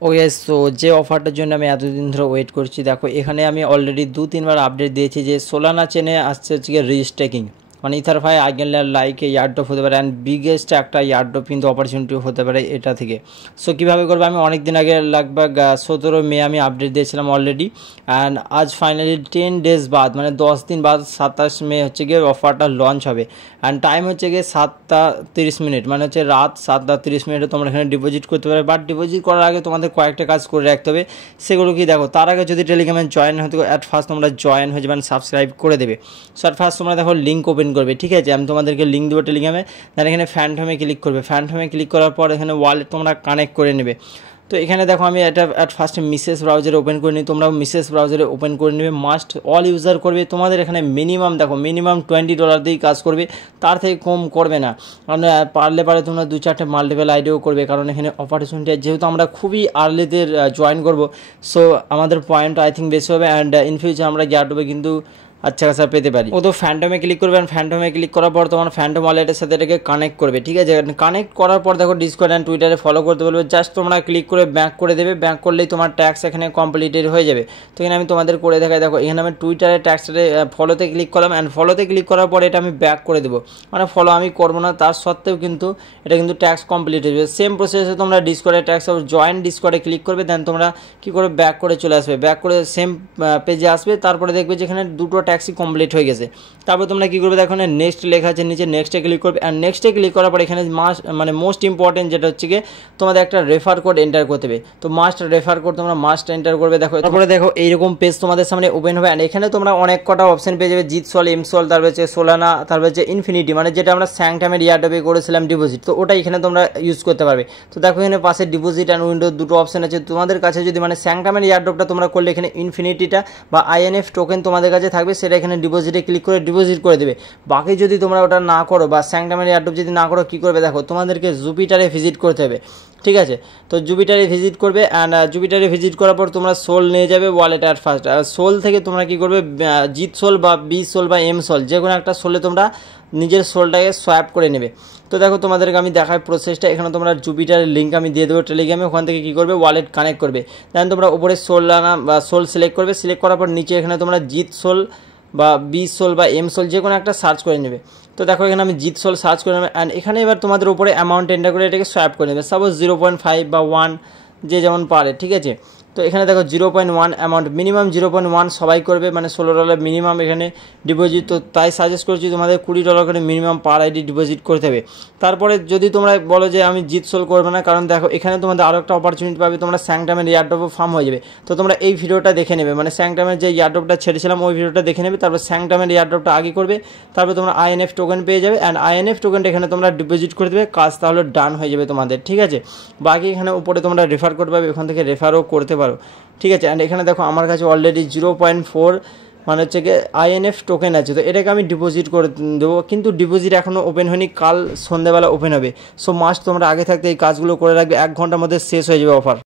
ওয়েস তো যে অফারটার জন্য আমি এতদিন ধরে ওয়েট করছি, দেখো এখানে আমি অলরেডি 2-3 বার আপডেট দিয়েছি যে সোলানা চেনে আসছে হচ্ছে গিয়ে রিস্টেকিং, মানে ইথারফাই আগেনলার লাইকে ইয়ারড্রপ হতে পারে অ্যান্ড বিগেস্ট একটা ইয়ারড্রপ কিন্তু অপরচুনিটি হতে পারে এটা থেকে। সো কীভাবে করবো, আমি অনেক দিন আগে লাগভগ 17 মে আমি আপডেট দিয়েছিলাম অলরেডি, অ্যান্ড আজ ফাইনালি 10 ডেজ বাদ, মানে 10 দিন বাদ 27 মে হচ্ছে গিয়ে অফারটা লঞ্চ হবে। অ্যান্ড টাইম হচ্ছে গিয়ে 7:30, মানে হচ্ছে রাত 7:30 তোমরা এখানে ডিপোজিট করতে পারবে। বাট ডিপোজিট করার আগে তোমাদের কয়েকটা কাজ করে রাখতে হবে, সেগুলো কি দেখো। তার আগে যদি টেলিগ্রামে জয়েন হতে অ্যাট ফার্স্ট তোমরা জয়েন হয়ে যাবেন, সাবস্ক্রাইব করে দেবে। সো অ্যাট ফার্স্ট তোমরা দেখো লিঙ্ক ওপেন করবে, ঠিক আছে, আমি তোমাদেরকে লিঙ্ক দেবো টেলিগ্রামে। দেন এখানে ফ্যান্টমে ক্লিক করবে, ফ্যান্টমে ক্লিক করার পর এখানে ওয়ালেট তোমরা কানেক্ট করে নেবে। তো এখানে দেখো আমি এটা অ্যাট ফার্স্টে মিসেস ব্রাউজারে ওপেন করে নিই, তোমরাও মিসেস ব্রাউজারে ওপেন করে নেবে। মাস্ট অল ইউজার করবে, তোমাদের এখানে মিনিমাম দেখো মিনিমাম $20 দিয়েই কাজ করবে, তার থেকে কম করবে না। কারণ পারলে তোমরা 2-4টে মাল্টিপল আইডিও করবে, কারণ এখানে অপরচুনিটি যেহেতু আমরা খুবই আর্লিতে জয়েন করব, সো আমাদের পয়েন্ট আই থিঙ্ক বেশি হবে অ্যান্ড ইন ফিউচার আমরা গ্যাটবে কিন্তু আচ্ছা খাসা পেতে পারি। ও তো ফ্যান্টমে ক্লিক করবে, ফ্যান্টমে ক্লিক করার পর তোমার ফ্যান্টম ওয়ালেটের সাথে এটাকে কানেক্ট করবে, ঠিক আছে। কানেক্ট করার পর দেখো ডিসকর্ড অ্যান্ড টুইটারে ফলো করতে বলবে, জাস্ট তোমরা ক্লিক করে ব্যাক করে দেবে, ব্যাক করলেই তোমার ট্যাক্স এখানে কমপ্লিটেড হয়ে যাবে। তো এখানে আমি তোমাদের করে দেখাই, দেখো এখানে আমি টুইটারে ট্যাক্সে ফলোতে ক্লিক করলাম অ্যান্ড ফলোতে ক্লিক করার পর এটা আমি ব্যাক করে দেবো, মানে ফলো আমি করবো না, তার সত্ত্বেও কিন্তু এটা কিন্তু ট্যাক্স কমপ্লিট হয়ে যাবে। সেম প্রসেসে তোমরা ডিসকর্ডে ট্যাক্স জয়েন ডিসকর্ডে ক্লিক করবে, দেন তোমরা কী করে ব্যাক করে চলে আসবে, ব্যাক করে সেম পেজে আসবে, তারপরে দেখবে যেখানে দুটো ট্যাক্সই কমপ্লিট হয়ে গেছে। তারপর তোমরা কি করবে, দেখো নেক্সট লেখা আছে নিচে, নেক্সটে ক্লিক করবে অ্যান্ড নেক্সটে ক্লিক করার পর এখানে মানে মোস্ট ইম্পর্টেন্ট যেটা হচ্ছে গিয়ে তোমাদের একটা রেফার কোড এন্টার করতে হবে। তো মাস্ট রেফার কোড তোমরা মাস্ট এন্টার করবে। দেখো তারপরে দেখো এইরকম পেজ তোমাদের সামনে ওপেন হবে অ্যান্ড এখানে তোমরা অনেক কটা অপশন পেয়ে যাবে, জিতসল, এমসল, তারপর হচ্ছে সোলানা, তারপর হচ্ছে ইনফিনিটি, মানে যেটা আমরা স্যাংটামের ইয়ারড্রপে করেছিলাম ডিপোজিট, তো ওটা এখানে তোমরা ইউজ করতে পারবে। তো দেখো এখানে পাশে ডিপোজিট অ্যান্ড উইন্ডো দুটো অপশন আছে। তোমাদের কাছে যদি মানে স্যাংটামের ইয়ারড্রপটা তোমরা করলে এখানে ইনফিনিটিটা বা আইএনএফ টোকেন তোমাদের কাছে থাকবে, সেটা এখানে ডিপোজিটে ক্লিক করে ডিপোজিট করে দেবে। বাকি যদি তোমরা ওটা না করো বা স্যাংটামের এয়ারড্রপ যদি না করো, কী করবে দেখো, তোমাদেরকে জুপিটারে ভিজিট করতে হবে, ঠিক আছে। তো জুপিটারে ভিজিট করবে অ্যান্ড জুপিটারে ভিজিট করার পর তোমরা সোল নিয়ে যাবে ওয়ালেট অ্যাট ফার্স্ট। সোল থেকে তোমরা কী করবে, জিত সোল বা বি সোল বা এম সোল, যে কোনো একটা সোলে তোমরা নিজের সোলটাকে সোয়াপ করে নেবে। তো দেখো তোমাদেরকে আমি দেখাই প্রসেসটা। এখানে তোমরা জুপিটারের লিঙ্ক আমি দিয়ে দেবো টেলিগ্রামে, ওখান থেকে কী করবে ওয়ালেট কানেক্ট করবে। দেন তোমরা উপরে সোলানা বা সোল সিলেক্ট করবে, সিলেক্ট করার পর নিচে এখানে তোমরা জিত সোল বা বি সোল বা এম সোল যে কোনো একটা সার্চ করে নেবে। তো দেখো এখানে আমি জিত সোল সার্চ করে নেবে অ্যান্ড এখানে এবার তোমাদের উপরে অ্যামাউন্ট এন্টার করে এটাকে সোয়াপ করে নেবে, সাপোজ 0.5 বা 1 যে যেমন পারে, ঠিক আছে। তো এখানে দেখো 0.1 অ্যামাউন্ট, মিনিমাম 0.1 সবাই করবে, মানে $16 মিনিমাম এখানে ডিপোজিট। তো তাই সাজেস্ট করছি তোমাদের $20 করে মিনিমাম পার আইডি ডিপোজিট করতে হবে। তারপরে যদি তোমরা বলো যে আমি জিত সোল করবে না, কারণ দেখো এখানে তোমাদের আরও একটা অপরচুনিটি পাবে, তোমরা স্যাংটামের ইয়ারড্রপও ফার্ম হয়ে যাবে। তো তোমরা এই ভিডিওটা দেখে নেবে, মানে স্যাংটামের যে ইয়ারড্রপটা ছেড়েছিলাম ওই ভিডিওটা দেখে নেবে, তারপর স্যাংটামের ইয়ারড্রপটা আগে করবে, তারপর তোমরা আইএনএফ টোকেন পেয়ে যাবে অ্যান্ড আইএনএফ টোকেনটা এখানে তোমরা ডিপোজিট করে দেবে, কাজ তাহলে ডান হয়ে যাবে তোমাদের, ঠিক আছে। বাকি এখানে উপরে তোমরা রেফার কোড পাবে, ওখান থেকে রেফারও করতে পারো, ঠিক আছে। অ্যান্ড এখানে দেখো আমার কাছে অলরেডি 0.4 মানে হচ্ছে গিয়ে আইএনএফ টোকেন আছে, তো এটাকে আমি ডিপোজিট করে দেবো, কিন্তু ডিপোজিট এখনও ওপেন হয়নি, কাল সন্ধ্যাবেলা ওপেন হবে। সো মাস্ট তোমরা আগে থাকতে এই কাজগুলো করে রাখবে, 1 ঘন্টার মধ্যে শেষ হয়ে যাবে অফার।